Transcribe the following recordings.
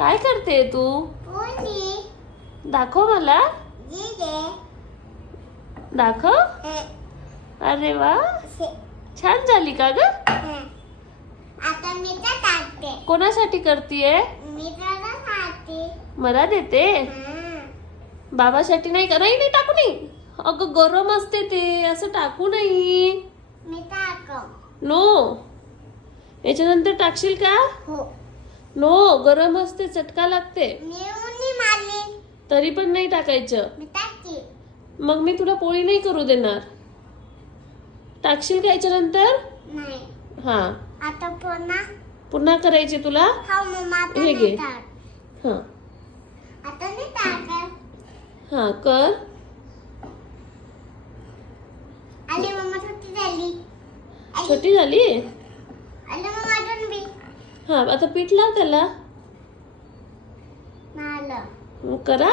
काय करते तू? दाखव मला. दाखव. अरे वा, छान झाली का ग? आता मी टाकते. कोणासाठी करतीये? मी त्याला खाते. मला देते? बाबासाठी नाही का? नाही नाही, टाकू नाही. अगं गरम असते ते, असं टाकू नाही. मी टाकव. नो, याच्यानंतर टाकशील का? हो. नो, गरम असते, चटका लागते. मी उन्ही मारली. तरी पण नाही टाकायचं. मी टाकते. मग मी तुला पोळी नाही करू देणार. टाकशील का याच्यानंतर? नाही. हा, आता पुन्हा पुन्हा करायची तुला? खाऊ मम्मा. आता हे घे. नाही टाक. हा आता नाही टाक. हा, कर. आली मम्मा, छोटी झाली. छोटी झाली. आली मम्मा, अजून बी. हा, आता पीठ लाव त्याला. झालं. मग करा.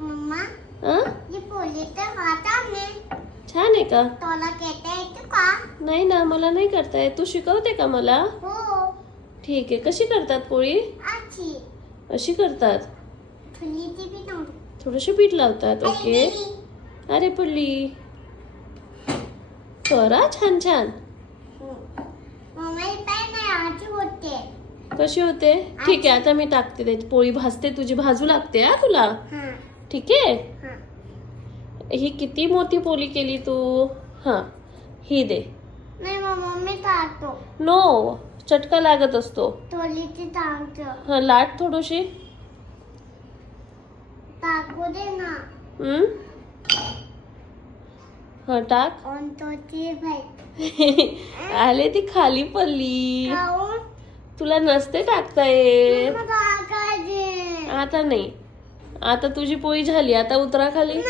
मम्मा, हा, ही पोळी तर हाताने. छान आहे का? तुला घेता येतं का? नाही ना, मला नाही करता येत. तू शिकवते का मला? हो. ठीक आहे. कशी करतात पोळी? आजी. अशी करतात. फुलीची बी नव्हती. थोडीशी पीठ लावतात. ओके. अरे पडली. करा, छान छान. मम्मा ही पाय नाही आजी होते. कशी होते? ठीक आहे, आता मी टाकते त्याची पोळी. भाजते तुझी, भाजू लागते हा तुला. ठीक आहे. ही किती मोठी पोळी केली तू. हा, ही दे. नाही मम्मा, मी टाकतो. नो, चटका लागत असतो. थोडीची टाकतो. हा, लाट थोडीशी. टाकू दे ना. हा, टाक. ऑन तोची भाई. आले ती खाली पडली. खाऊन तुला नसते टाकता येत. मग टाकायचे. आता नाही. आता तुझी पोळी झाली. आता उतरा खाली.